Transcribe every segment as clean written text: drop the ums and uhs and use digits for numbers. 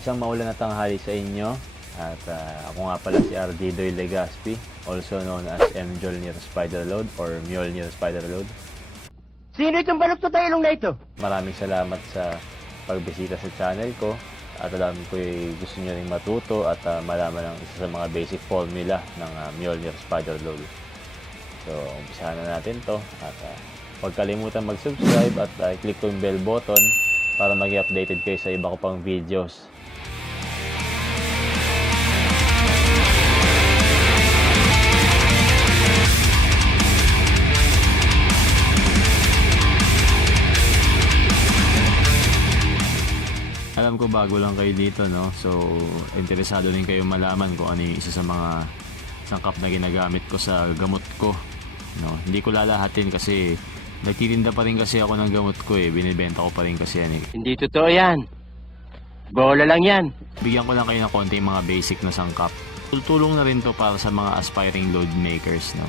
Isang maulan na tanghali sa inyo. At ako nga pala si RD Doy Legaspi, also known as M. Mjolnir Spider-Load or Mjolnir Spider-Load. Sino itong balok na ilong na ito? Maraming salamat sa pagbisita sa channel ko. At alam ko gusto nyo rin matuto at malaman ang isa sa mga basic formula ng Mjolnir Spider-Load. So, umpisahan na natin to. At huwag kalimutan mag-subscribe at click ko yung bell button para maging updated kayo sa iba ko pang videos. Alam ko bago lang kayo dito, no? So, interesado din kayo malaman kung ano yung isa sa mga sangkap na ginagamit ko sa gamot ko, no? Hindi ko lalahatin kasi nagtitinda pa rin kasi ako ng gamot ko binibenta ko pa rin kasi yan Hindi totoo yan. Bola lang yan. Bigyan ko lang kayo ng konti mga basic na sangkap. Tutulong na rin to para sa mga aspiring load makers, no?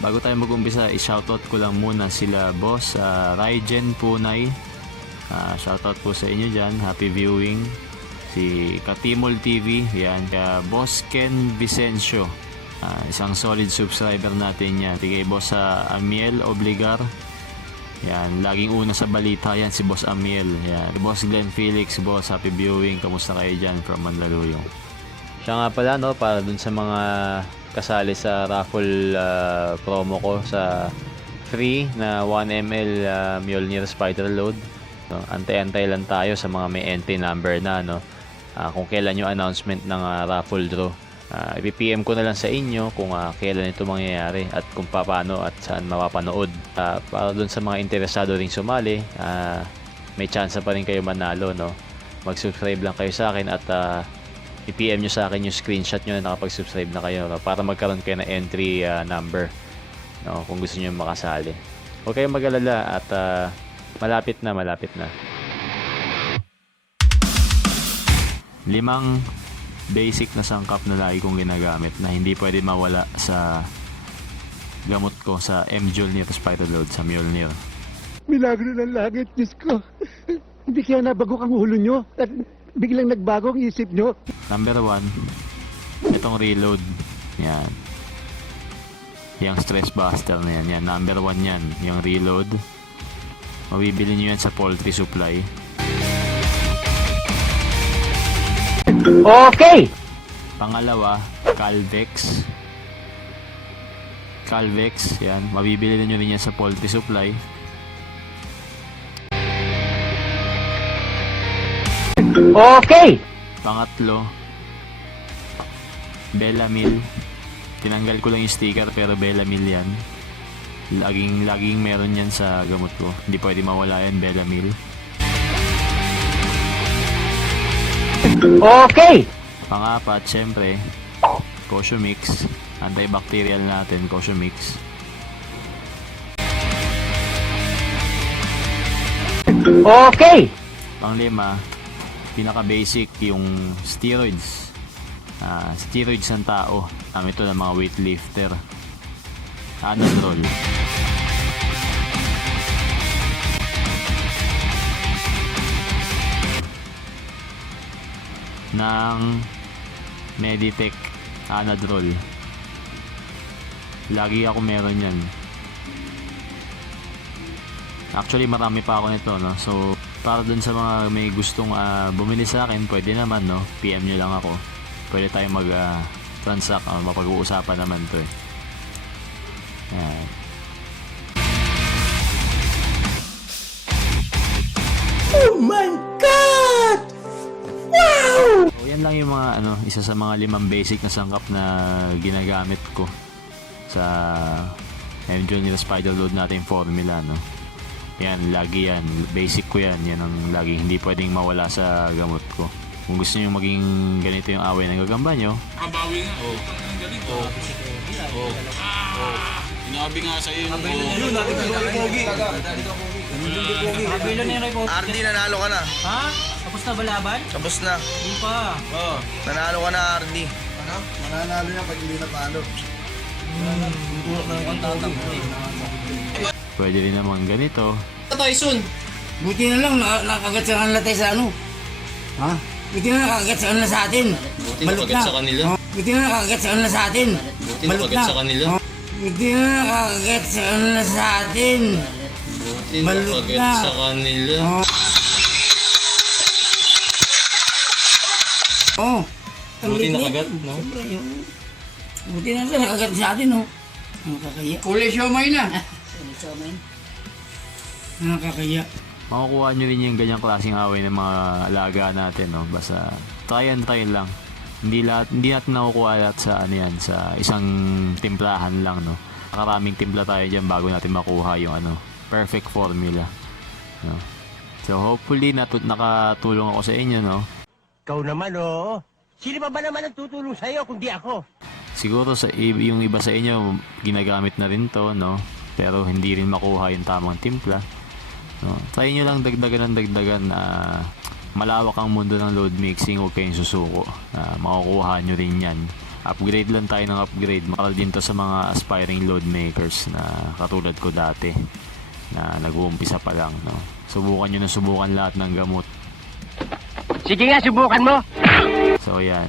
Bago tayo mag-umpisa, i-shoutout ko lang muna sila Boss Rygen Punay. Shoutout po sa inyo dyan. Happy viewing. Si Katimol TV. Yan. Boss Ken Vicencio. Isang solid subscriber natin yan. Sige, Boss Amiel Obligar. Yan. Laging una sa balita yan si Boss Amiel. Yan. Boss Glenn Felix. Boss, happy viewing. Kamusta kayo dyan from Mandaluyong? Siya nga pala, no, para dun sa mga kasali sa raffle promo ko sa free na 1 ml Mjolnir Spider-Load. No, antay-antay lang tayo sa mga may entry number na, no, kung kailan yung announcement ng raffle draw. I-PM ko na lang sa inyo kung kailan ito mangyayari at kung paano at saan mapapanood. Para dun sa mga interesado ring sumali, may chance pa rin kayo manalo, no. Mag-subscribe lang kayo sa akin at i-PM nyo sa akin yung screenshot nyo na nakapag-subscribe na kayo, no, para magkaroon kayo ng entry number, no, kung gusto nyo makasali. Huwag kayong mag-alala at malapit na. 5 basic na sangkap na lagi kong ginagamit na hindi pwede mawala sa gamot ko sa M. Mjolnir Spider-Load sa Mjolnir. Milagro ng langit, Diyos ko. Hindi kaya nabagok ang ulo nyo at biglang nagbago ang isip nyo. Number 1, itong reload. Yan. Yung stress buster na yan. Yan. Number 1 yan. Yung reload. Mabibili nyo yan sa poultry supply. Okay! Pangalawa, Calvex. Calvex, yan. Mabibili nyo rin yan sa poultry supply. Okay! Pangatlo, Bellamil. Tinanggal ko lang yung sticker pero Bellamil yan. Laging meron yan sa gamot ko. Hindi pwede mawala yan, Bellamil. Okay! Pangapat, syempre, Coshomix. Antibacterial natin, Coshomix. Okay! Panglima, pinaka-basic yung steroids. Steroids ng tao. Ito ng mga weightlifter. Anadrol. Ng Meditech Anadrol. Lagi ako meron yan. Actually marami pa ako nito, no? So para dun sa mga may gustong bumili sa akin, pwede naman, no? PM nyo lang ako. Pwede tayong mag transact, mapag-uusapan naman to Yan. Oh my God! Wow! So, yan lang yung mga isa sa mga 5 basic na sangkap na ginagamit ko sa M. Mjolnir Spider-Load natin formula, no? Yan, lagi yan. Basic ko yan. Yan ang lagi hindi pwedeng mawala sa gamot ko. Kung gusto nyo maging ganito yung away ng gagamba nyo, Kabawi nga. Oo. Ang galing. Oo. Oo. Inabi nga sa iyo. Yun, natin ka pogi. RD, nanalo ka na. Ha? Tapos na ba laban? Tapos na. Hindi pa. Oo. Nanalo ka na, RD. Ano? Mananalo yan pag hindi natalo. pwede rin naman ganito. Tyson! Buti na lang, nakagat sa kanila tayo sa ano. Ha? Buti na nakakagat sa kanila sa atin. Buti nakagat sa kanila. Buti na nakakagat sa kanila sa atin. Buti nakagat sa kanila. Buti na nakakagat sa kanila sa atin. Buti Balot nakagat na. sa kanila. Oh. Buti nakagat, no? Buti na sa nakakagat sa atin, oh. Nakakaya. Kulay siomay na. Nakakaya. Makukuha nyo rin yung ganyang klaseng away ng mga alaga natin, no? Basta try and try lang. Hindi natin nakukuha lahat sa ano yan, sa isang timplahan lang, no? Nakaraming timpla tayo dyan bago natin makuha yung ano, perfect formula, no? So hopefully nakatulong ako sa inyo, no? Ikaw naman, oo. Sino pa ba naman ang tutulong sa'yo kundi ako? Siguro yung iba sa inyo ginagamit na rin to, no? Pero hindi rin makuha yung tamang timpla, no? Try nyo lang dagdagan ng dagdagan. Malawak ang mundo ng load mixing, huwag kayong susuko. Makukuha nyo rin yan. Upgrade lang tayo ng upgrade. Makal din to sa mga aspiring load makers na katulad ko dati, na nag-uumpisa pa lang, no? Subukan nyo na subukan lahat ng gamot. Sige nga, subukan mo. So yan,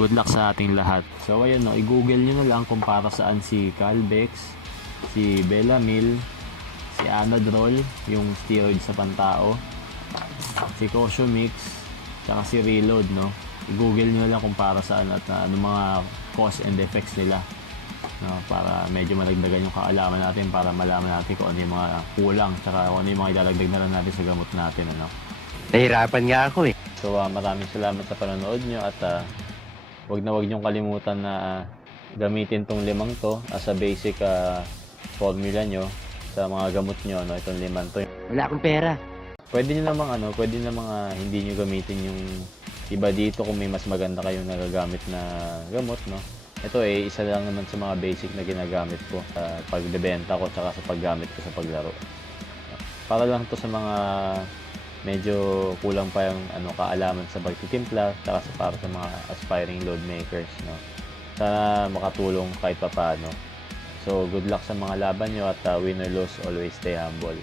good luck sa ating lahat. So ayan, no, i-google nyo na lang kung para saan si Calbex, si Bellamil, si Anadrol, yung steroid sa pantao, si Coshomix, saka si Reload, no? I-google nyo lang kung para saan at ano mga cause and effects nila, no? Para medyo malagdagan yung kaalaman natin, para malaman natin kung ano yung mga kulang, saka kung ano yung mga idadagdag na lang natin sa gamot natin, ano? Nahirapan nga ako eh. So maraming salamat sa panonood nyo at wag nyong kalimutan na gamitin tong limang to as a basic formula nyo sa mga gamot nyo, no? Itong limang to. Wala akong pera. Pwede namang hindi nyo gamitin yung iba dito kung may mas maganda kayong nagagamit na gamot, no? Ito isa lang naman sa mga basic na ginagamit ko sa pagbebenta ko tsaka sa paggamit ko sa paglaro. Para lang to sa mga medyo kulang pa yung kaalaman sa pagtitimpla tsaka para sa mga aspiring load makers, no? Sana makatulong kahit papaano. So good luck sa mga laban nyo at win or lose, always stay humble.